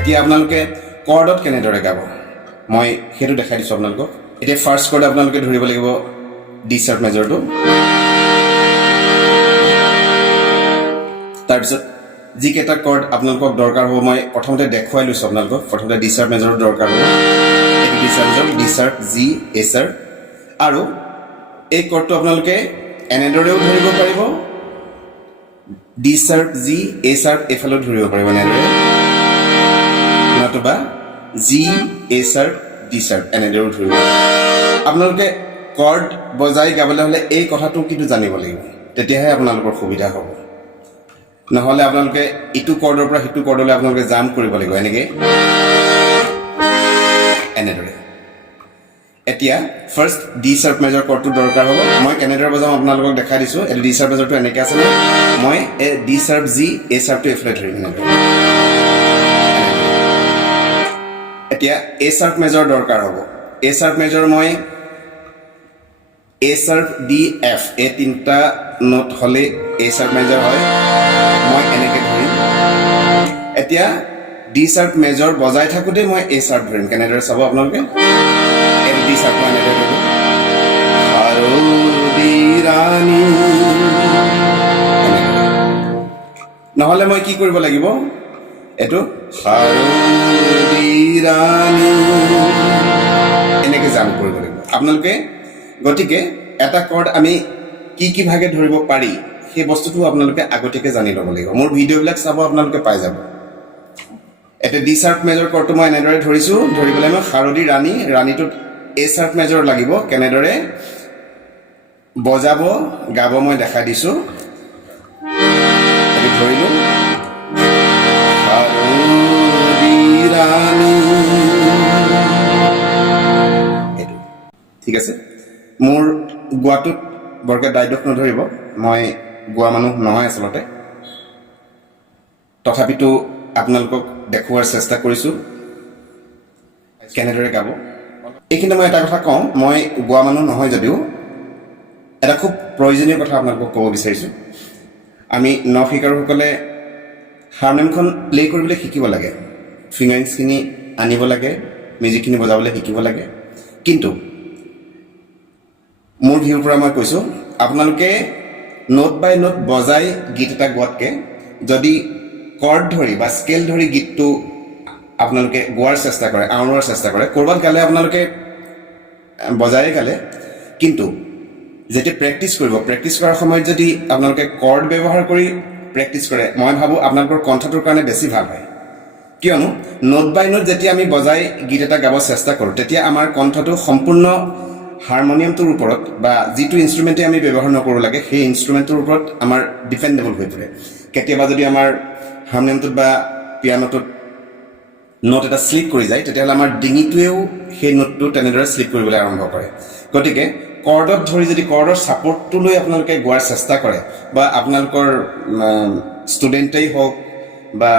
এতিয়া আপোনালোকে কৰ্ডত কেনেদৰে গাব মই হেতু দেখাই দিছো আপোনালোকক এতিয়া ফাৰ্স্ট কৰ্ড আপোনালোকে ধৰিব লাগিব ডি শাৰ্প মেজৰটো তাৰপিছত যি কেটা কৰ্ড আপোনালোকক দৰকাৰ হ'ব মই প্ৰথমতে দেখুৱাই লৈছো আপোনালোকক প্ৰথমতে ডি শাৰ্প মেজৰৰ দৰকাৰ হ'ব এই D sharp major D sharp G এ শাৰ্প আৰু এই কৰ্ডটো আপোনালোকে এনেদৰেও ধৰিব পাৰিব ডি শাৰ্প জি এ শাৰ্প এফালে ধৰিব পাৰিব এনেদৰে নতুবা জি এ শাৰ্প ডি শাৰ্প এনেদৰেও ধৰিব আপোনালোকে কৰ্ড বজাই গাবলৈ হলে এই কথাটো কিন্তু জানিব লাগিব তেতিয়াহে আপোনালোকৰ সুবিধা হ'ব নহলে আপোনালোকে ইটো কৰ্ডৰ পৰা হিটো কৰ্ডলৈ আপোনালোকে জাম্প কৰিব লাগিব এনেকৈ এনেদৰে এতিয়া ফাৰ্স্ট ডি শাৰ্প মেজৰ কৰ্ডটো দৰকাৰ হ'ব মই কেনেদৰে বজাম আপোনালোকক দেখাই দিছো এই ডি শাৰ্প মেজৰটো এনেকৈ আছে মই এই ডি শাৰ্প জি এ শাৰ্পটো এফালে ধৰিম এনেদৰে এতিয়া এ শাৰ্প মেজৰ দৰকাৰ হ'ব এ শাৰ্প মেজৰ মই এ শাৰ্প ডি এফ এই তিনটা নোট হলে এ শাৰ্প মেজৰ হয় মই এনেকৈ ধৰিম এতিয়া ডি শাৰ্প মেজৰ বজাই থাকোতে মই এ শাৰ্প ধৰিম কেনেদৰে চাব আপোনালোকে এই ডি শাৰ্প মই এনেদৰে ধৰিম শাৰদি ৰাণী নহলে মই কি কৰিব লাগিব এটো শাৰদি ৰাণী এনেকৈ জাম্প কৰিব লাগিব আপোনালোকে গতিকে এটা কৰ্ড আমি কি ভাগে ধৰিব পাৰি সেই বস্তুটো আপোনালোকে আগতীয়াকৈ জানি ল'ব লাগিব মোৰ ভিডিঅ'বিলাক চাব আপোনালোকে পাই যাব এটা ডি শাৰ্প মেজৰ কৰ্ডটো মই এনেদৰে ধৰিছো ধৰি পেলাই মই শাৰদি ৰাণী ৰাণীটোত এ শাৰ্প মেজৰ লাগিব কেনেদৰে বজাব গাব মই দেখাই দিছো এটো ধৰিলো শাৰদি ৰাণী এটো ঠিক আছে মোৰ গোৱাটোত বৰকে দায়িত্ব নধৰিব মই গোৱা মানুহ নহয় আচলতে তথাপিতো আপোনালোকক দেখুৱাৰ চেষ্টা কৰিছো কেনেদৰে গাব এইখিনি মই এটা কথা কওঁ মই গোৱা মানুহ নহয় যদিও এটা খুব প্ৰয়োজনীয় কথা আপোনালোকক ক'ব বিচাৰিছো আমি নফিকাৰসকলে হাৰমনিয়ামখন প্লে কৰিবলৈ শিকিব লাগে ফিংগাৰিংছখিনি আনিব লাগে মিউজিকখিনি বজাবলৈ শিকিব লাগে কিন্তু মোৰ ভিউৰ পৰা মই কৈছো আপোনালোকে নোট বাই নোট বজাই গীত এটা গোৱাতকে যদি কৰ্ড ধৰি বা স্কেল ধৰি গীতটো আপোনালোকে গোৱাৰ চেষ্টা কৰে আউৰোৱাৰ চেষ্টা কৰে কৰবাত গালে আপোনালোকে বজায়ে গালে কিন্তু যেতিয়া প্ৰেক্টিছ কৰিব প্ৰেক্টিছ কৰাৰ সময়ত যদি আপোনালোকে কৰ্ড ব্যৱহাৰ কৰি প্ৰেক্টিছ কৰে মই ভাবো আপোনালোকৰ কণ্ঠটোৰ কাৰণে বেছি ভাল হয় কিয়নো নোট বাই নোট যেতিয়া আমি বজাই গীত এটা গাব চেষ্টা কৰোঁ তেতিয়া আমাৰ কণ্ঠটো সম্পূৰ্ণ হাৰমনিয়ামটোৰ ওপৰত বা যিটো ইনষ্ট্ৰুমেণ্টে আমি ব্যৱহাৰ নকৰোঁ লাগে সেই ইনষ্ট্ৰুমেণ্টটোৰ ওপৰত আমাৰ ডিপেণ্ডেবল হৈ পৰে কেতিয়াবা যদি আমাৰ হাৰমনিয়ামটোত বা পিয়ানোটোত নোট এটা স্লিপ কৰি যায় তেতিয়াহ'লে আমাৰ ডিঙিটোৱেও সেই নোটটো তেনেদৰে স্লিপ কৰিবলৈ আৰম্ভ কৰে গতিকে কৰ্ডত ধৰি যদি কৰ্ডৰ ছাপৰ্টটো লৈ আপোনালোকে গোৱাৰ চেষ্টা কৰে বা আপোনালোকৰ ষ্টুডেণ্টেই হওক বা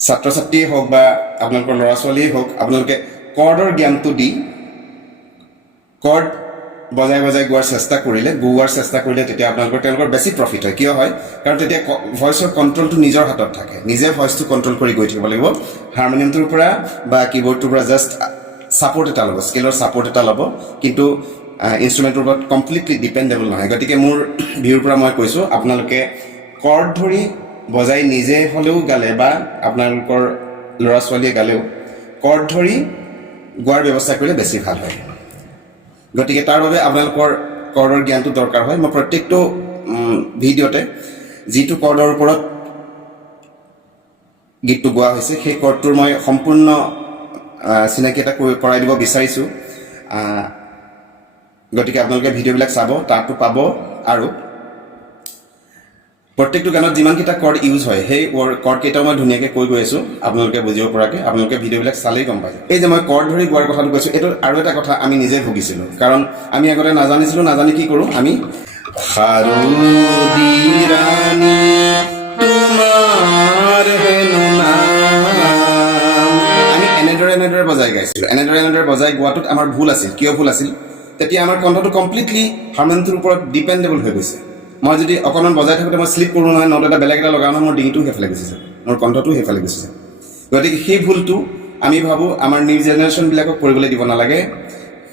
ছাত্ৰ ছাত্ৰীয়ে হওক বা আপোনালোকৰ ল'ৰা ছোৱালীয়ে হওক আপোনালোকে কৰ্ডৰ জ্ঞানটো দি কৰ্ড বজাই বজাই গোৱাৰ চেষ্টা কৰিলে তেতিয়া তেওঁলোকৰ বেছি প্ৰফিট হয় কিয় হয় কাৰণ তেতিয়া ভইচৰ কণ্ট্ৰলটো নিজৰ হাতত থাকে নিজে ভইচটো কণ্ট্ৰল কৰি গৈ থাকিব লাগিব হাৰমনিয়ামটোৰ পৰা বা কিবৰ্ডটোৰ পৰা জাষ্ট ছাপৰ্ট এটা ল'ব স্কেলৰ ছাপৰ্ট এটা ল'ব কিন্তু ইনষ্ট্ৰুমেণ্টৰ ওপৰত কমপ্লিটলি ডিপেণ্ডেবল নহয় গতিকে মোৰ ভিউৰ পৰা মই কৈছোঁ আপোনালোকে কৰ্ড ধৰি বজাই নিজে হ'লেও গালে বা আপোনালোকৰ ল'ৰা ছোৱালীয়ে গালেও কৰ্ড ধৰি গোৱাৰ ব্যৱস্থা কৰিলে বেছি ভাল হয় গতিকে তাৰ বাবে আপোনালোকৰ কৰ্ডৰ জ্ঞানটো দৰকাৰ হয় মই প্ৰত্যেকটো ভিডিঅ'তে যিটো কৰ্ডৰ ওপৰত গীতটো গোৱা হৈছে সেই কৰ্ডটোৰ মই সম্পূৰ্ণ চিনাকি এটা কৰাই দিব বিচাৰিছোঁ গতিকে আপোনালোকে ভিডিঅ'বিলাক চাব তাতো পাব আৰু প্ৰত্যেকটো গানত যিমানকেইটা কৰ্ড ইউজ হয় সেই কৰ্ড কেইটাও মই ধুনীয়াকৈ কৈ গৈ আছোঁ আপোনালোকে বুজিব পৰাকৈ আপোনালোকে ভিডিঅ'বিলাক চালেই গম পায় এই যে মই কৰ্ড ধৰি গোৱাৰ কথাটো কৈছোঁ এইটো আৰু এটা কথা আমি নিজে ভুগিছিলোঁ কাৰণ আমি আগতে নাজানি কি কৰোঁ আমি শাৰদি ৰাণী তোমাৰ হেনো নাম আমি এনেদৰে বজাই গাইছিলোঁ এনেদৰে বজাই গোৱাটোত আমাৰ ভুল আছিল কিয় ভুল আছিল তেতিয়া আমাৰ কণ্ঠটো কমপ্লিটলি হাৰমনিয়ামটোৰ ওপৰত ডিপেণ্ডেবল হৈ গৈছে মই যদি অকণমান বজাই থাকোঁতে মই স্লিপ কৰোঁ নহয় নোট এটা বেলেগ এটা লগাওঁ নহয় মোৰ ডিঙিটো সেইফালে গুচি যায় মোৰ কণ্ঠটো সেইফালে গুচি যায় গতিকে সেই ভুলটো আমি ভাবোঁ আমাৰ নিউ জেনেৰেশ্যনবিলাকক কৰিবলৈ দিব নালাগে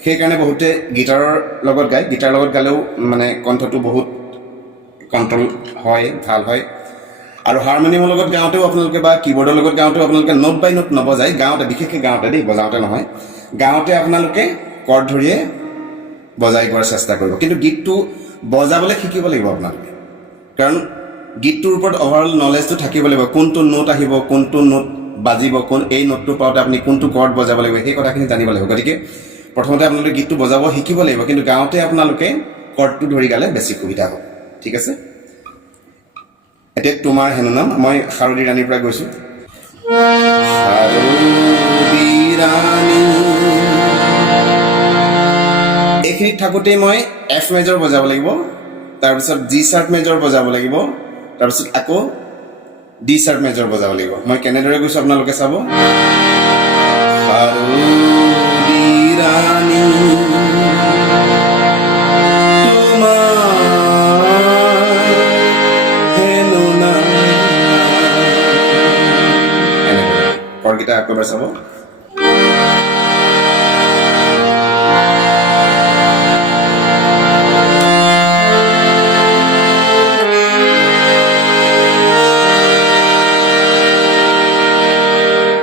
সেইকাৰণে বহুতে গীটাৰৰ লগত গায় গীটাৰৰ লগত গালেও মানে কণ্ঠটো বহুত কণ্ট্ৰল হয় ভাল হয় আৰু হাৰমনিয়ামৰ লগত গাওঁতেও আপোনালোকে বা কিবৰ্ডৰ লগত গাওঁতেও আপোনালোকে নোট বাই নোট নবজায় গাওঁতে বিশেষকৈ গাওঁতে দেই বজাওঁতে নহয় গাওঁতে আপোনালোকে কৰ্ড ধৰিয়ে বজাই গোৱাৰ চেষ্টা কৰিব কিন্তু গীতটো বজাবলৈ শিকিব লাগিব আপোনালোকে কাৰণ গীতটোৰ ওপৰত অভাৰঅল নলেজটো থাকিব লাগিব কোনটো নোট আহিব কোনটো নোট বাজিব কোন এই নোটটো পাওঁতে আপুনি কোনটো কৰ্ড বজাব লাগিব সেই কথাখিনি জানিব লাগিব গতিকে প্ৰথমতে আপোনালোকে গীতটো বজাব শিকিব লাগিব কিন্তু গাওঁতে আপোনালোকে কৰ্ডটো ধৰি গালে বেছি সুবিধা হ'ব ঠিক আছে এতিয়া তোমাৰ হেনু নাম মই শাৰদী ৰাণীৰ পৰা গৈছোঁ শাৰদী ৰাণী এইখিনিত থাকোঁতেই মই এফ মেজৰ বজাব লাগিব তাৰপিছত জি শাৰ্প মেজৰ বজাব লাগিব তাৰপিছত আকৌ ডি শাৰ্প মেজৰ বজাব লাগিব মই কেনেদৰে গৈছোঁ আপোনালোকে চাব শাৰদী ৰাণী কৰ্ডকেইটা আকৌ এবাৰ চাব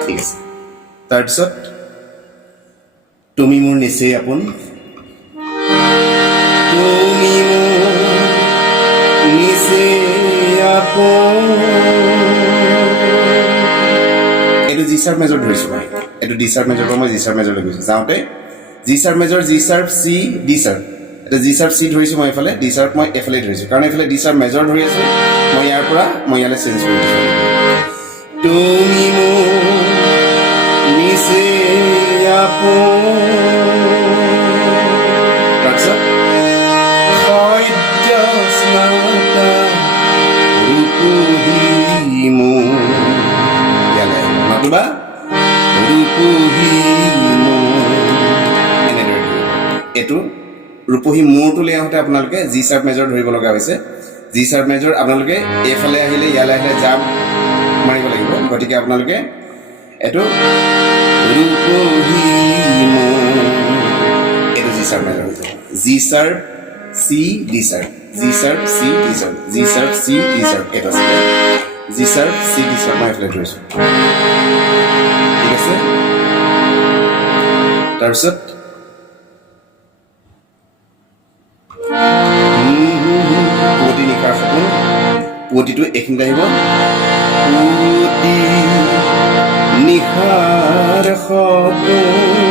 ঠিক আছে তাৰপিছত তুমি মোৰ নিচেই আপোন তুমি মোৰ নিচেই আপোন এইটো জি শাৰ্প মেজৰ ধৰিছোঁ মই এইটো ডি শাৰ্প মেজৰ পৰা মই জি শাৰ্প মেজৰলৈ গৈছোঁ যাওঁতে G sharp major G sharp C D sharp এটা জি শাৰ্প চি ধৰিছোঁ মই এইফালে ডি শাৰ্প মই এইফালে ধৰিছোঁ কাৰণ এইফালে ডি শাৰ্প মেজৰ ধৰি আছোঁ মই ইয়াৰ পৰা মই ইয়ালৈ চেঞ্জ কৰি দিছোঁ তুমি মোৰ নিচেই আপোন তাৰপিছত সদ্যস্নাতা ৰূপহী মোৰ ইয়ালৈ নতুবা ৰূপহী মোৰ এনেদৰে এইটো ৰূপহী মূৰটো লৈ আহোঁতে আপোনালোকে জি শাৰ্প মেজৰ ধৰিব লগা হৈছে জি শাৰ্প মেজৰ আপোনালোকে এইফালে আহিলে ইয়ালৈ আহিলে জাপ মাৰিব লাগিব গতিকে আপোনালোকে এইটো ৰূপহী মোৰ এইটো জি শাৰ্প মেজৰ হৈছে G sharp C D sharp G sharp C D sharp G sharp C D sharp এইটো আছিলে G sharp C D sharp মই এইফালে ধৰিছোঁ ঠিক আছে তাৰপিছত পুৱতি নিশাৰ সপোন পুৱতিটো এইখিনিত আহিব পুৱতি নিশাৰ সপোন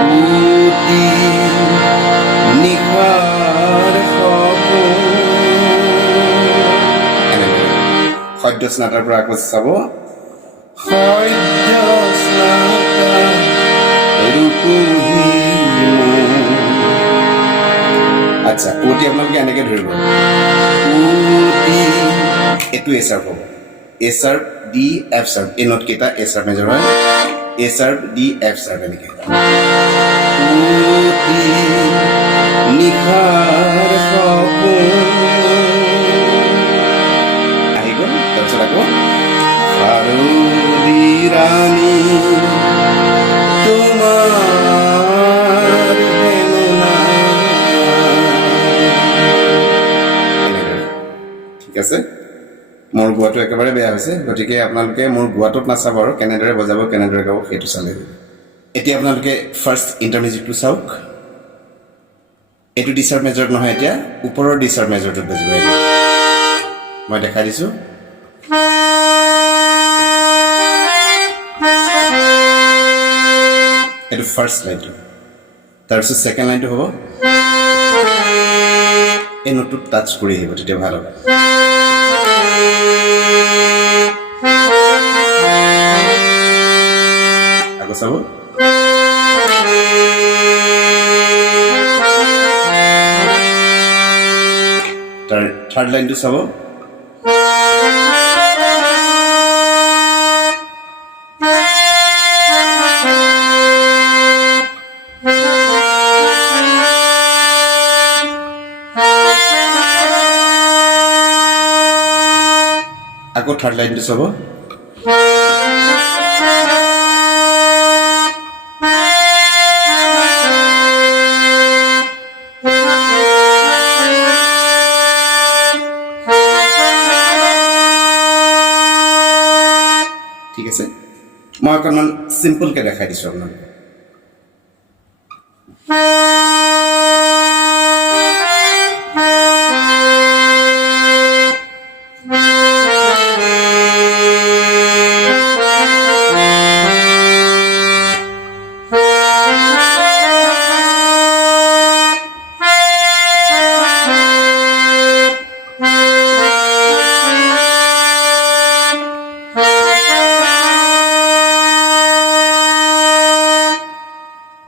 পুৱতি নিশাৰ সপোন সদ্য স্নাতাৰ পৰা আকৌ চাব সদ্য স্নাতা ৰূপহী আচ্ছা পুৱতি আপোনালোকে এনেকৈ ধৰিব পুৱতি এইটো এ শাৰ্প হ'ব এ শাৰ্প ডি এফ শাৰ্প এই নোটকেইটা এ শাৰ্প মেজৰ হয় এ শাৰ্প ডি এফ শাৰ্প এনেকৈ পুৱতি নিশাৰ সপোন আহি গ'ল তাৰপিছত আকৌ শাৰদী ৰাণী তোমাৰ হেনো নাম ঠিক আছে মোৰ গোৱাটো একেবাৰে বেয়া হৈছে গতিকে আপোনালোকে মোৰ গোৱাটোত নাচাব আৰু কেনেদৰে বজাব কেনেদৰে গাব সেইটো চালে এতিয়া আপোনালোকে ফাৰ্ষ্ট ইণ্টাৰমিডিয়েটটো চাওক এইটো ডি শাৰ্প মেজৰত নহয় এতিয়া ওপৰৰ ডি শাৰ্প মেজৰটোত বাজিব মই দেখাই দিছোঁ এইটো ফাৰ্ষ্ট লাইনটো তাৰপিছত ছেকেণ্ড লাইনটো হ'ব এই নোটটোত টাচ কৰি আহিব তেতিয়া ভাল হ'ব আকৌ চাব তাৰ থাৰ্ড লাইনটো চাব আকৌ থাৰ্ড লাইনটো চাব ঠিক আছে মই অকণমান চিম্পলকৈ দেখাই দিছোঁ আপোনালোকক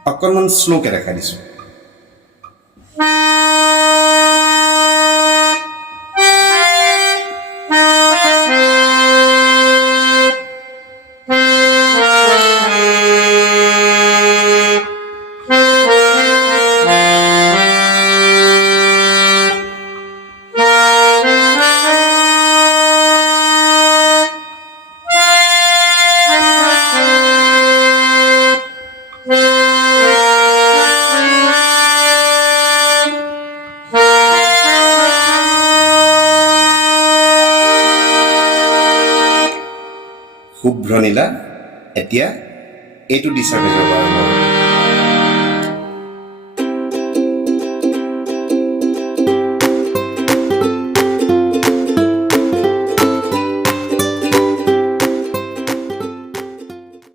অকণমান শ্লোকে দেখাই দিছোঁ শুভ্ৰ নীলা এতিয়া এইটো ডিছাৰ্টেজৰ পৰা